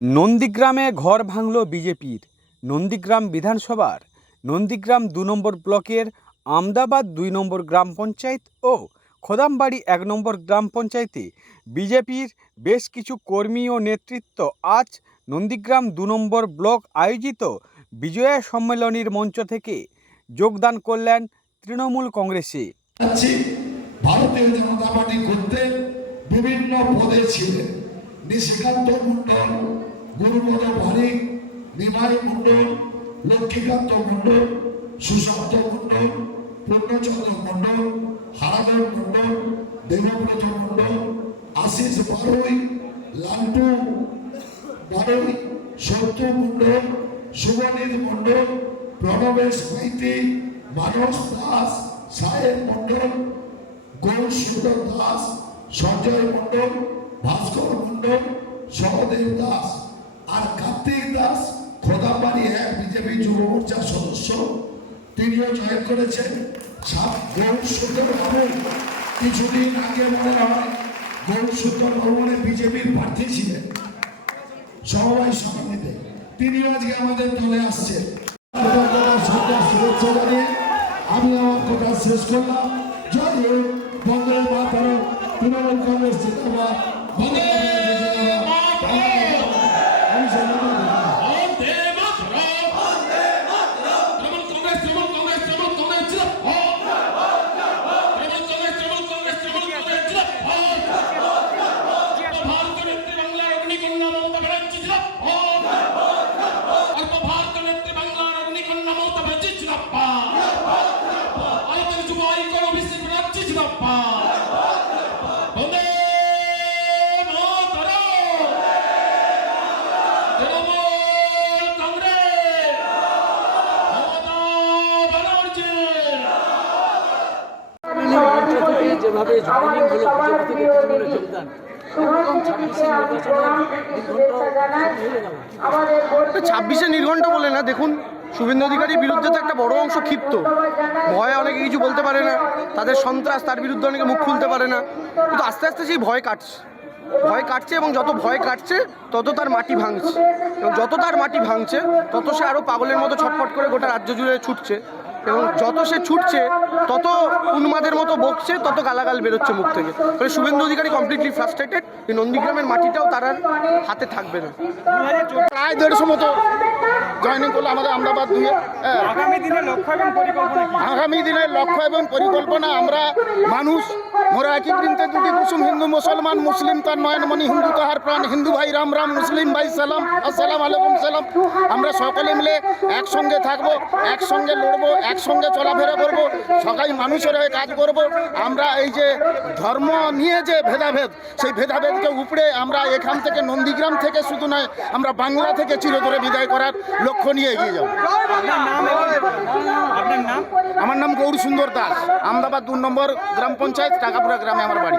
নন্দীগ্রামে ঘর ভাঙল বিজেপির। নন্দীগ্রাম বিধানসভার নন্দীগ্রাম ২ নম্বর ব্লকের আমদাবাদ ২ নম্বর গ্রাম পঞ্চায়েত ও খোদামবাড়ি ১ নম্বর গ্রাম পঞ্চায়েতে বিজেপির বেশ কিছু কর্মী ও নেতৃত্ব আজ নন্দীগ্রাম ২ নম্বর ব্লক আয়োজিত বিজয়া সম্মেলনীর মঞ্চ থেকে যোগদান করলেন তৃণমূল কংগ্রেসে। ভারতীয় জনতা পার্টি করতে বিভিন্ন পদে ছিলেন নিশিকান্ত মন্ডল, গুরুপদ ভারিক, নিমাই মন্ডল, লক্ষ্মীকান্ত মন্ডল, সুশান্ত মন্ডল, পূর্ণচন্দ্র মন্ডল, হারাধর মন্ডল, দেবব্রত মন্ডল, আশিস বারুই, লান্টু বারুই, সত্য মন্ডল, শুভনীল মন্ডল, প্রণবেশ মাইতি, মানস দাস, সাহেব মন্ডল, গৌর সুন্দর দাস, সঞ্জয় মন্ডল, ভাস্কর মন্ডল, সহদেব দাস আর কার্তিক দাস খোদামবাড়ি ১ বিজেপি যুব মোর্চার সদস্য, তিনিও জয়েন করেছেন। গৌর সুন্দর বাবু কিছুদিন আগে মনে হয় গৌর সুন্দর বাবু বিজেপির প্রার্থী ছিলেন সমবায় সমিতিতে, তিনিও আজকে আমাদের দলে আসছেন। শুভেচ্ছা জানিয়ে আমি আমার কথা শেষ করলাম। জয় হোক, বন্দে মাতরম, তৃণমূল কংগ্রেস জিন্দাবাদ। যেভাবে জয়েনিং হলো বিজেপি থেকে তৃণমূলে যোগদান, 26শে নির্ঘণ্ট বলে না, দেখুন শুভেন্দু অধিকারীর বিরুদ্ধে তো একটা বড় অংশ ক্ষিপ্ত, ভয়ে অনেকে কিছু বলতে পারে না, তাদের সন্ত্রাস, তার বিরুদ্ধে অনেকে মুখ খুলতে পারে না, কিন্তু আস্তে আস্তে সেই ভয় কাটছে এবং যত ভয় কাটছে তত তার মাটি ভাঙছে, এবং যত তার মাটি ভাঙছে তত সে আরও পাগলের মতো ছটফট করে গোটা রাজ্য জুড়ে ছুটছে, এবং যত সে ছুটছে তত উন্মাদের মতো বকছে, তত গালাগাল বেরোচ্ছে মুখ থেকে। ফলে শুভেন্দু অধিকারী কমপ্লিটলি ফ্রাস্ট্রেটেড। এই নন্দীগ্রামের মাটিটাও তার আর হাতে থাকবে না। প্রায় 150 মতো জয়েনিং করলো আমাদের আমদাবাদ 2-এ। আগামী দিনের লক্ষ্য এবং পরিকল্পনা আমরা মানুষ, মোরা একই বৃন্তে দুটি কুসুম, হিন্দু মুসলমান, মুসলিম তার নয়নমণি, হিন্দু তাহার প্রাণ, হিন্দু ভাই রাম রাম, মুসলিম ভাই সালাম, আসসালাম আলাইকুম সালাম। আমরা সকলে মিলে একসঙ্গে থাকবো, একসঙ্গে লড়বো, একসঙ্গে চলাফেরা করবো, সবাই মানুষের হয়ে কাজ করব। আমরা এই যে ধর্ম নিয়ে যে ভেদাভেদ, সেই ভেদাভেদকে উপড়ে আমরা এখান থেকে নন্দীগ্রাম থেকে শুধু নয়, আমরা বাংলা থেকে চিরতরে বিদায় করার লক্ষ্য নিয়ে এগিয়ে যাব। আমার নাম গৌর সুন্দর দাস, আমদাবাদ 2 নম্বর গ্রাম পঞ্চায়েত, টাকাপুরা গ্রামে আমার বাড়ি।